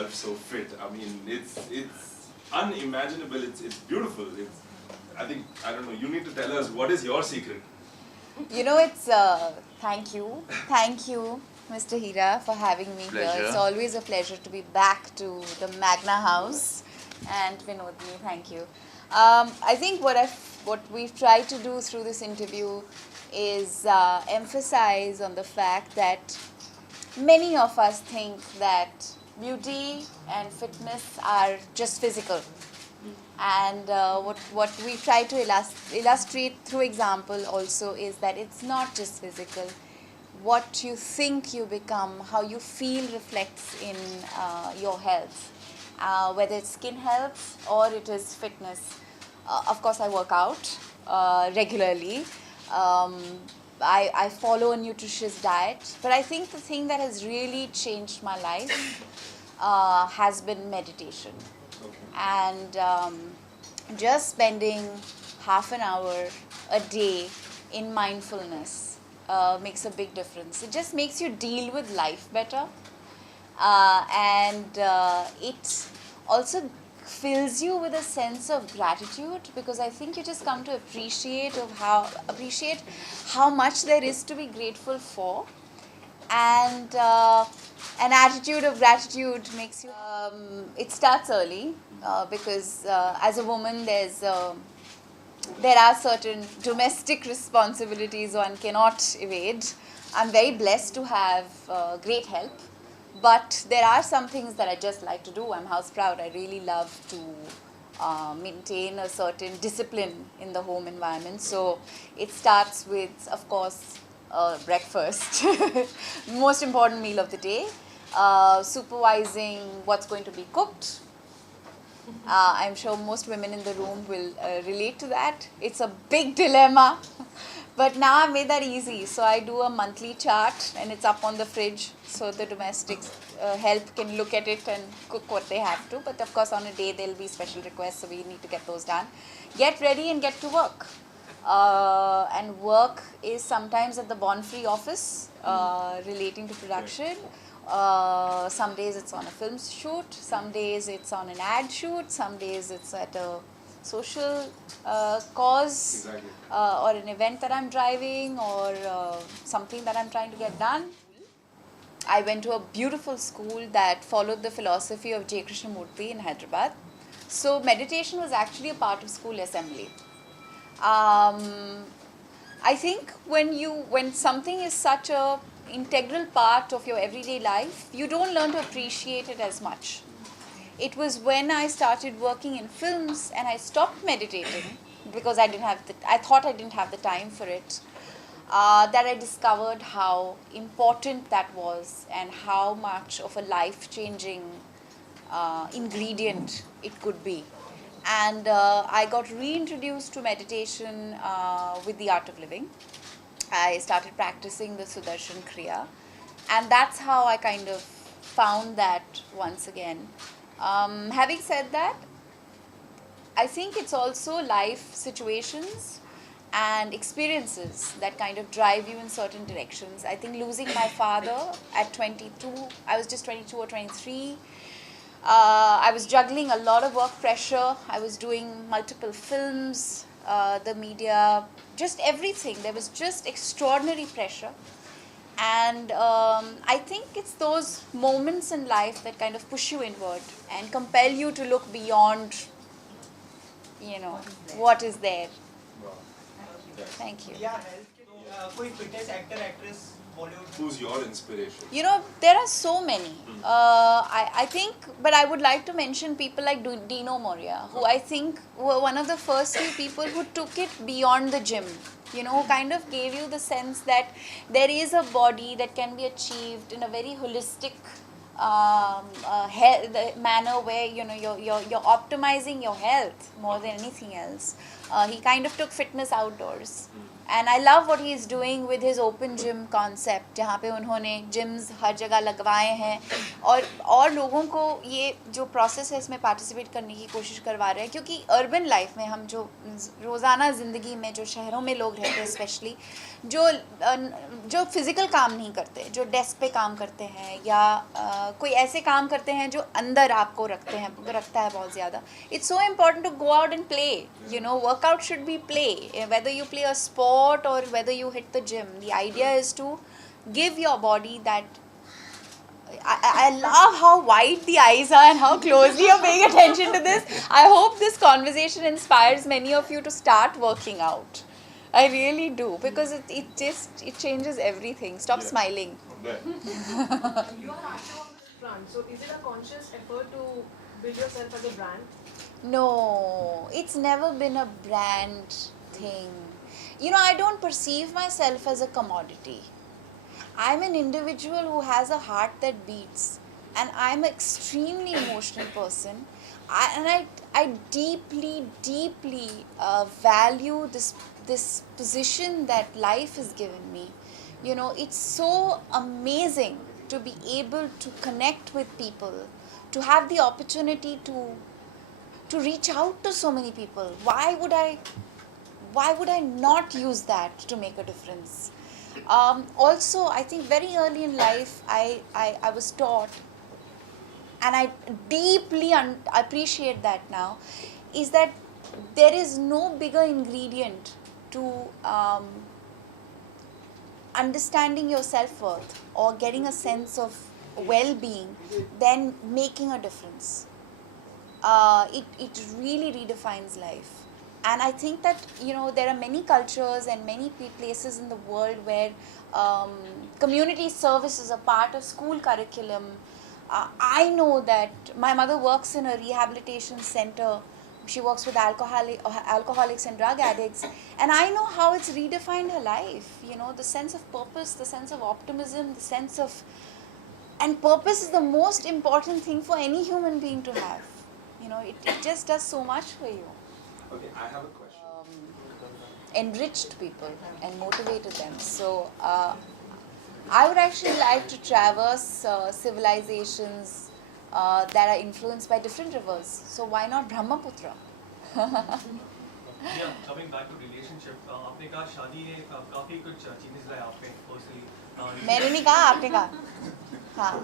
yourself so fit? I mean, it's unimaginable. It's beautiful. I think, I don't know. You need to tell us, what is your secret? You know, it's thank you, Mr. Hira, for having me here. It's always a pleasure to be back to the Magna House, and Vinodni, thank you. I think what we've tried to do through this interview is emphasize on the fact that many of us think that beauty and fitness are just physical. And what we try to illustrate through example also is that it's not just physical. What you think you become, how you feel reflects in your health. Whether it's skin health or it is fitness. Of course, I work out regularly. I follow a nutritious diet. But I think the thing that has really changed my life has been meditation. Okay. And just spending half an hour a day in mindfulness makes a big difference. It just makes you deal with life better, and it also fills you with a sense of gratitude, because I think you just come to appreciate how much there is to be grateful for. And an attitude of gratitude makes you. It starts early because as a woman, there are certain domestic responsibilities one cannot evade. I'm very blessed to have great help, but there are some things that I just like to do. I'm house proud. I really love to maintain a certain discipline in the home environment. So it starts with, of course, breakfast, most important meal of the day, supervising what's going to be cooked. I'm sure most women in the room will relate to that. It's a big dilemma, but now I've made that easy. So I do a monthly chart and it's up on the fridge, so the domestic help can look at it and cook what they have to. But of course on a day there'll be special requests, so we need to get those done. Get ready and get to work. And work is sometimes at the Bonfree office relating to production. Some days it's on a film shoot, some days it's on an ad shoot, some days it's at a social cause. Exactly. Or an event that I'm driving, or something that I'm trying to get done. I went to a beautiful school that followed the philosophy of J. Krishnamurti in Hyderabad. So meditation was actually a part of school assembly. I think when something is such a integral part of your everyday life, you don't learn to appreciate it as much. It was when I started working in films and I stopped meditating because I thought I didn't have the time for it, that I discovered how important that was and how much of a life-changing ingredient it could be. And I got reintroduced to meditation with the Art of Living. I started practicing the Sudarshan Kriya, and that's how I kind of found that once again. Having said that, I think it's also life situations and experiences that kind of drive you in certain directions. I think losing my father at 22, I was just 22 or 23, I was juggling a lot of work pressure. I was doing multiple films, the media, just everything. There was just extraordinary pressure. And I think it's those moments in life that kind of push you inward and compel you to look beyond, what is there. Wow. Thank you. Yeah, कोई fitness actor, actress, Bollywood. Who's your inspiration? There are so many. I think, but I would like to mention people like Dino Moria, who I think were one of the first few people who took it beyond the gym. Who kind of gave you the sense that there is a body that can be achieved in a very holistic manner where you're optimizing your health more than anything else. He kind of took fitness outdoors. And I love what he is doing with his open gym concept, जहाँ पे उन्होंने gyms हर जगह लगवाए हैं और लोगों को ये जो process है इसमें participate करने की कोशिश करवा रहे हैं, क्योंकि urban life में हम जो रोज़ाना ज़िंदगी में जो शहरों में लोग रहते हैं स्पेशली जो फिज़िकल काम नहीं करते, जो डेस्क पे काम करते हैं या कोई ऐसे काम करते हैं जो अंदर आपको रखता है बहुत ज़्यादा. It's so important to go out and play. You know, workout should be play. Whether you play a sport or whether you hit the gym, the idea is to give your body that. I love how wide the eyes are and how closely you're paying attention to this. I hope this conversation inspires many of you to start working out. I really do, because it changes everything. Stop smiling. You are active on this front, so is it a conscious effort to build yourself as a brand? No, it's never been a brand thing. You know, I don't perceive myself as a commodity. I'm an individual who has a heart that beats, and I'm an extremely emotional person. I deeply value this position that life has given me. You know, it's so amazing to be able to connect with people, to have the opportunity to reach out to so many people. Why would I not use that to make a difference? Also, I think very early in life, I was taught, and I deeply appreciate that now, is that there is no bigger ingredient to understanding your self-worth or getting a sense of well-being than making a difference. It really redefines life. And I think that, you know, there are many cultures and many places in the world where community service is a part of school curriculum. I know that my mother works in a rehabilitation center. She works with alcoholics and drug addicts. And I know how it's redefined her life. You know, the sense of purpose, the sense of optimism, the sense of... And purpose is the most important thing for any human being to have. You know, it just does so much for you. Okay, I have a question. Enriched people and motivated them. So I would actually like to traverse civilizations that are influenced by different rivers. So why not Brahmaputra? Yeah, coming back to relationship, आपने कहा शादी ने काफी कुछ changes लाए आप पे personally. मैंने नहीं कहा, आपने कहा. हाँ.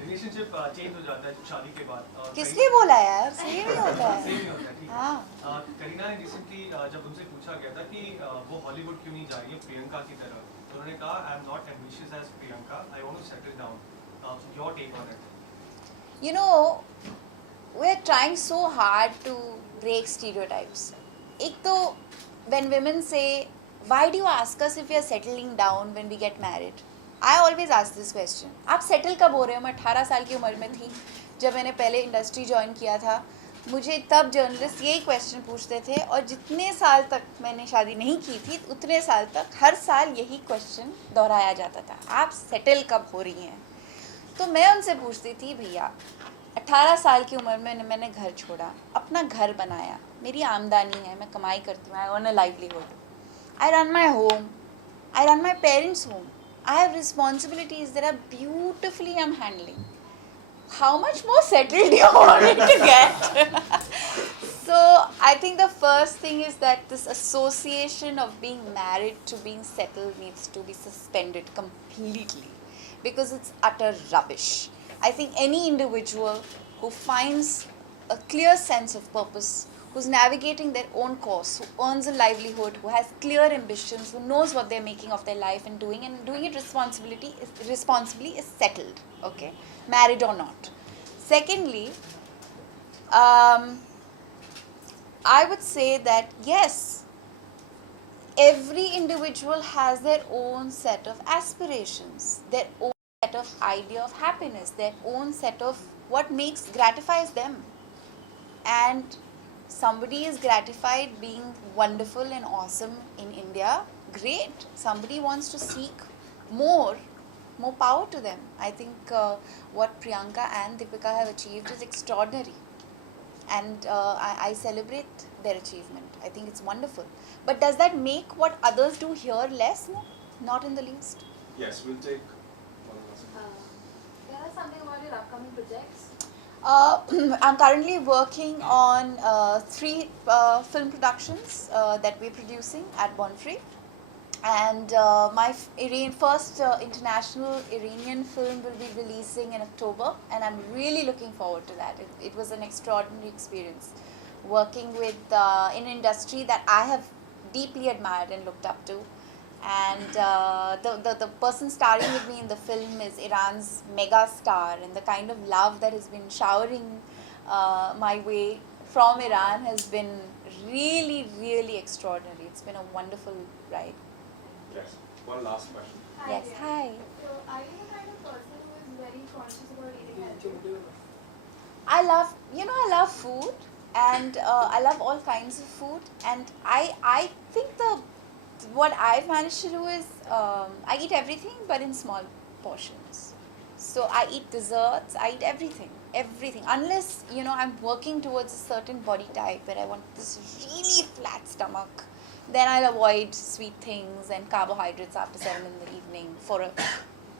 Relationship change हो जाता है शादी के बाद. किसने बोला यार? सही नहीं होता है. सही नहीं होता है, ठीक है. हाँ. करीना ने recently जब उनसे पूछा गया था कि वो हॉलीवुड क्यों नहीं जा रही है प्रियंका की तरह, तो उन्होंने कहा I am not ambitious as Priyanka. I want to settle down. Your take on it? You know, we're trying so hard to break stereotypes. एक तो when women say, why do you ask us if we are settling down when we get married? I always ask this question. आप settle कब हो रहे हो? मैं 18 साल की उम्र में थी जब मैंने पहले इंडस्ट्री ज्वाइन किया था. मुझे तब जर्नलिस्ट यही क्वेश्चन पूछते थे, और जितने साल तक मैंने शादी नहीं की थी उतने साल तक हर साल यही क्वेश्चन दोहराया जाता था, आप सेटल कब हो रही हैं? तो मैं उनसे पूछती थी, भैया 18 साल की उम्र में मैंने घर छोड़ा, अपना घर बनाया, मेरी आमदनी है, मैं कमाई करती हूँ, I earn a livelihood, I run my home, I run my parents home, I have responsibilities that are beautifully I'm handling. How much more settled do you want me to get? So I think the first thing is that this association of being married to being settled needs to be suspended completely, because it's utter rubbish. I think any individual who finds a clear sense of purpose, who's navigating their own course, who earns a livelihood, who has clear ambitions, who knows what they're making of their life and doing it responsibly is settled, okay, married or not. Secondly, I would say that yes, every individual has their own set of aspirations, their own set of idea of happiness, their own set of what gratifies them. And somebody is gratified being wonderful and awesome in India, great. Somebody wants to seek more power to them. I think what Priyanka and Deepika have achieved is extraordinary, and I celebrate their achievement. I think it's wonderful. But does that make what others do here less? No, not in the least. Yes, we'll take one last. Tell us something about your upcoming projects. I'm currently working on 3 film productions that we're producing at Bonfrey. And my first international Iranian film will be releasing in October, and I'm really looking forward to that. It was an extraordinary experience working with in an industry that I have deeply admired and looked up to. And the person starring with me in the film is Iran's mega star, and the kind of love that has been showering my way from Iran has been really, really extraordinary. It's been a wonderful ride. Yes. One last question. Yes, hi. So, are you the kind of person who is very conscious about eating healthy? I love food, and I love all kinds of food, and I think what I've managed to do is I eat everything but in small portions. So I eat desserts, I eat everything, unless I'm working towards a certain body type where I want this really flat stomach. Then I'll avoid sweet things and carbohydrates after 7 in the evening for a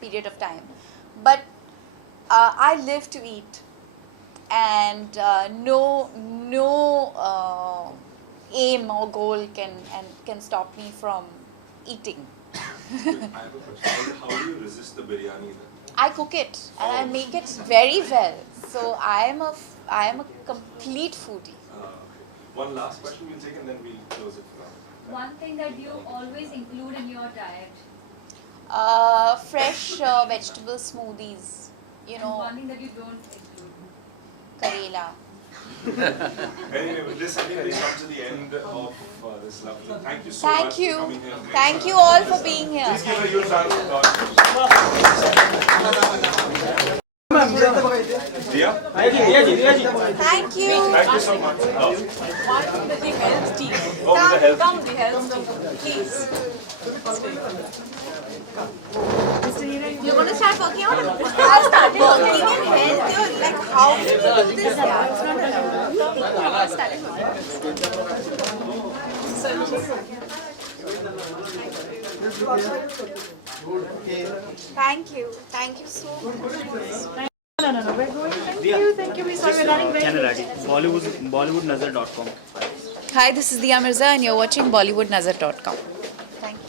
period of time. But I live to eat, and no aim or goal can stop me from eating. I have a question. How do you resist the biryani then? I cook it and I make it very well. So I am a complete foodie. Okay. One last question we'll take and then we'll close it for now. One thing that you always include in your diet. Fresh vegetable smoothies. And one thing that you don't include. Karela. Anyway, with this, I think we come to the end of this lovely. Thank you so Thank much you. for coming here. Thank you all for being here. Please give a huge round of applause. Dia? Thank you. Thank you so much. Oh, One with the health team. oh with the health. Come, the health team, please. You're going to start working out? I started working in health. You're like, how do you do this? Yeah, it's not allowed. I started Thank you. Thank you so much. Thank you. We saw you running very Bollywoodnazar.com. Hi, this is Dia Mirza and you're watching BollywoodNazar.com. Thank you.